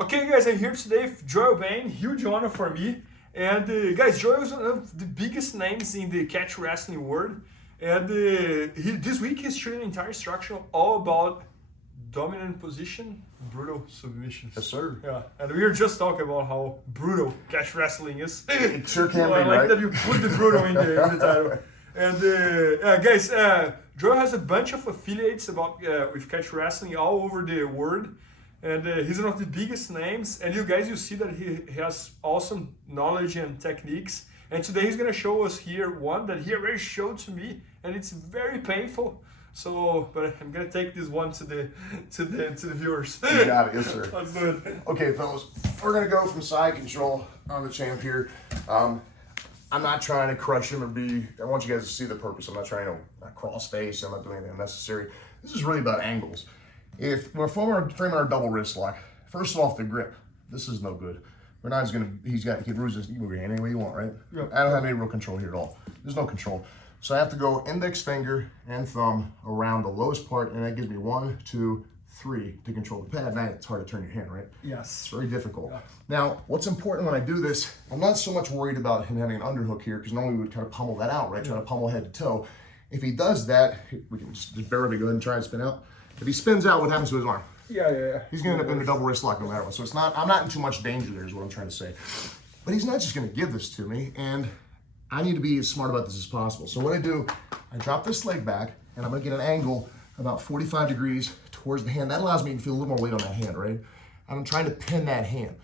Okay, guys, I'm here today with Joel Bane, huge honor for me. And guys, Joel is one of the biggest names in the catch wrestling world. And this week he's shooting an entire instructional all about dominant position, brutal submissions. Yes, sir. Yeah, and we were just talking about how brutal catch wrestling is. It sure can So be, I like right? that you put the brutal in the title. And guys, Joel has a bunch of affiliates with catch wrestling all over the world. And he's one of the biggest names. And you guys, you see that he has awesome knowledge and techniques. And today he's gonna show us here one that he already showed to me, and it's very painful. So, but I'm gonna take this one to the viewers. You got it, yes, sir. Let's do it. Okay, fellas, we're gonna go from side control on the champ here. I'm not trying to crush him I want you guys to see the purpose. I'm not trying to cross face. I'm not doing anything unnecessary. This is really about angles. If we're framing our double wrist lock, first off, the grip. This is no good. Bernard's he can bruise this. You move your hand any way you want, right? Yep. I don't have any real control here at all. There's no control. So I have to go index finger and thumb around the lowest part, and that gives me 1, 2, 3 to control the pad. Now it's hard to turn your hand, right? Yes. It's very difficult. Yeah. Now, what's important when I do this, I'm not so much worried about him having an underhook here, because normally we would kind of pummel that out, right? Try to pummel head to toe. If he does that, we can just barely go ahead and try and spin out. If he spins out, what happens to his arm? Yeah. He's gonna end up in a double wrist lock no matter what. So I'm not in too much danger there is what I'm trying to say. But he's not just gonna give this to me, and I need to be as smart about this as possible. So what I do, I drop this leg back, and I'm gonna get an angle about 45 degrees towards the hand. That allows me to feel a little more weight on that hand, right? And I'm trying to pin that hand.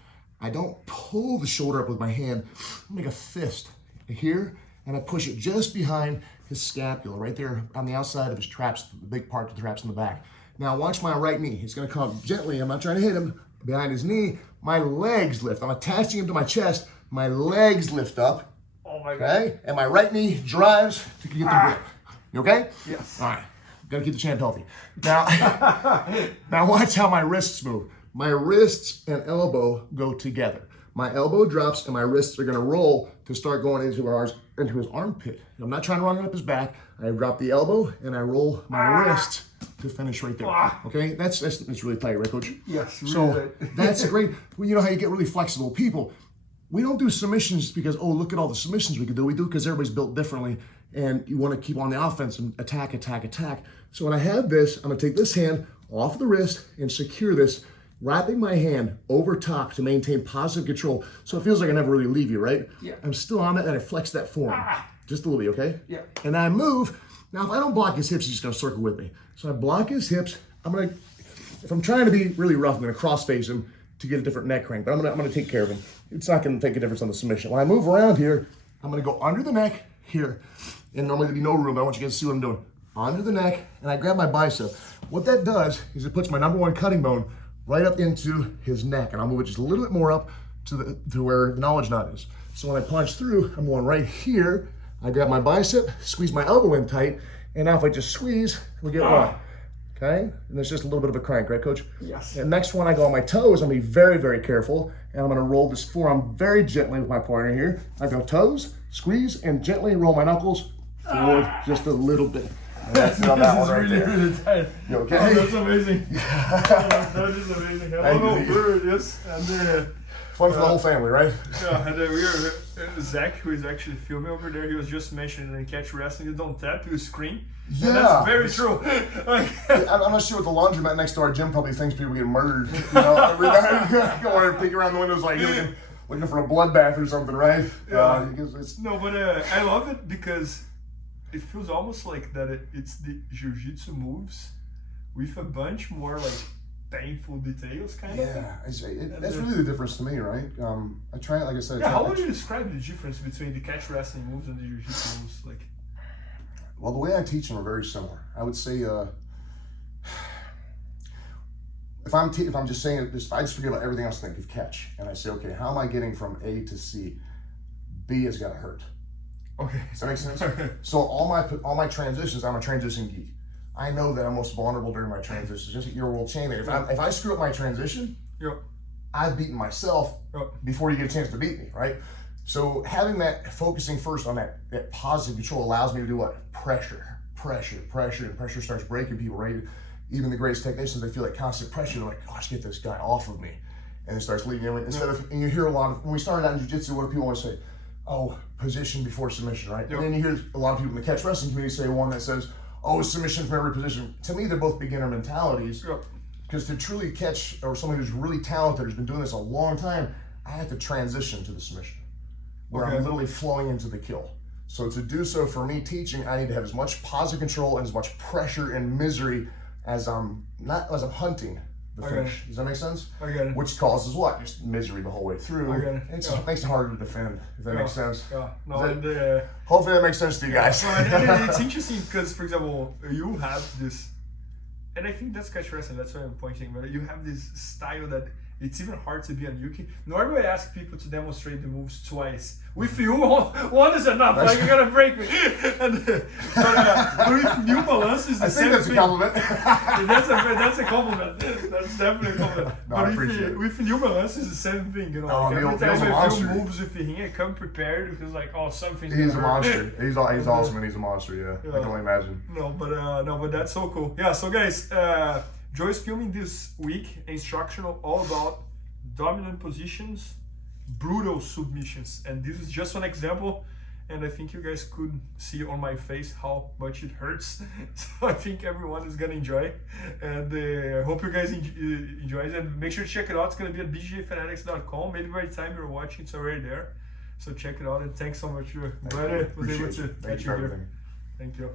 I don't pull the shoulder up with my hand. I make a fist here, and I push it just behind his scapula, right there on the outside of his traps, the big part of the traps in the back. Now watch my right knee. It's gonna come gently. I'm not trying to hit him. Behind his knee, my legs lift. I'm attaching him to my chest. My legs lift up. Oh my God. Okay? And my right knee drives to get the grip. You okay? Yes. All right. Gotta keep the champ healthy. Now, now watch how my wrists move. My wrists and elbow go together. My elbow drops and my wrists are gonna roll to start going into his armpit. I'm not trying to run it up his back. I drop the elbow and I roll my wrist to finish right there. Okay, that's really tight, right, Coach? Yes. Really So tight. that's a great. Well, you know how you get really flexible people. We don't do submissions because look at all the submissions we can do. We do because everybody's built differently, and you want to keep on the offense and attack. So when I have this, I'm gonna take this hand off the wrist and secure this, wrapping my hand over top to maintain positive control. So it feels like I never really leave you, right? Yeah. I'm still on it, and I flex that form. Just a little bit, okay? Yeah. And I move. Now, if I don't block his hips, he's just gonna circle with me. So I block his hips. If I'm trying to be really rough, I'm gonna cross face him to get a different neck crank, but I'm gonna take care of him. It's not gonna make a difference on the submission. When I move around here, I'm gonna go under the neck here, and normally there'd be no room, but I want you guys to see what I'm doing. Under the neck, and I grab my bicep. What that does is it puts my #1 cutting bone right up into his neck, and I'll move it just a little bit more up to where the knowledge knot is. So when I punch through, I'm going right here. I grab my bicep, squeeze my elbow in tight, and now if I just squeeze, we get one. Okay? And there's just a little bit of a crank, right, Coach? Yes. And next one, I go on my toes. I'm gonna be very, very careful, and I'm gonna roll this forearm very gently with my partner here. I go toes, squeeze, and gently roll my knuckles forward just a little bit. And that's on that one right there. Really tight. You okay? Oh, that's amazing. That is amazing. I don't know where it is. And Fun for the whole family, right? yeah, and Zach, who is actually filming over there, he was just mentioning in catch wrestling, you don't tap, you scream. Yeah. And that's very true. I'm not sure what the laundromat next to our gym probably thinks people get murdered. You know, every night you go and peek around the windows like you're looking for a bloodbath or something, right? Yeah. It's, No, but I love it because it feels almost like that it's the jiu-jitsu moves with a bunch more like painful details, kind of. yeah, that's really the difference to me, right? I try, like I said. Yeah, how would you describe the difference between the catch wrestling moves and the jiu-jitsu moves? Like, well, the way I teach them are very similar. I would say, if I'm just saying it, I just forget about everything else. Think of catch, and I say, okay, how am I getting from A to C? B has got to hurt. okay. Does that make sense? So all my transitions, I'm a transition geek. I know that I'm most vulnerable during my transitions. Just you're a world champion. If I screw up my transition, Yep. I've beaten myself before you get a chance to beat me, right? So having that, focusing first on that positive control allows me to do what? Pressure, and pressure starts breaking people, right? Even the greatest technicians, they feel like constant pressure. They're like, gosh, get this guy off of me. and it starts leading you. Instead of, and you hear a lot of, when we started out in jiu-jitsu, what do people always say? Oh, position before submission, right? Yep. And then you hear a lot of people in the catch wrestling community say one that says, oh, submission from every position. To me, they're both beginner mentalities. Yep. Because to truly catch, or someone who's really talented, who's been doing this a long time, I have to transition to the submission, where I'm literally flowing into the kill. So to do so, for me teaching, I need to have as much positive control and as much pressure and misery as I'm hunting the finish. Does that make sense? I get it. Which causes what? Just misery the whole way through. I get it. It makes it harder to defend, if that makes sense. Yeah. No, Hopefully that makes sense to you guys. And it's interesting because, for example, you have this, and I think that's catch wrestling, that's why I'm pointing, but you have this style that it's even hard to be a Yuki. Normally I ask people to demonstrate the moves twice. With you, one is enough, like you're gonna break me. But with new balance is the same thing. I think that's a compliment. That's a compliment. That's definitely a compliment. No, but I appreciate it. with new balance is the same thing, you know. Oh, like every Neil's a time I monster. feel moves with him, I come prepared because like, oh, something's He's a gonna monster. hurt. He's awesome and he's a monster, yeah. I can only imagine. No, but that's so cool. Yeah, so guys, Joe is filming this week instructional all about dominant positions, brutal submissions, and this is just one example, and I think you guys could see on my face how much it hurts. So I think everyone is gonna enjoy, and I hope you guys enjoy it, and make sure to check it out. It's gonna be at bjfanatics.com. Maybe by the time you're watching, it's already there, so check it out, and thanks so much. Glad I was able to get you here. Thank you.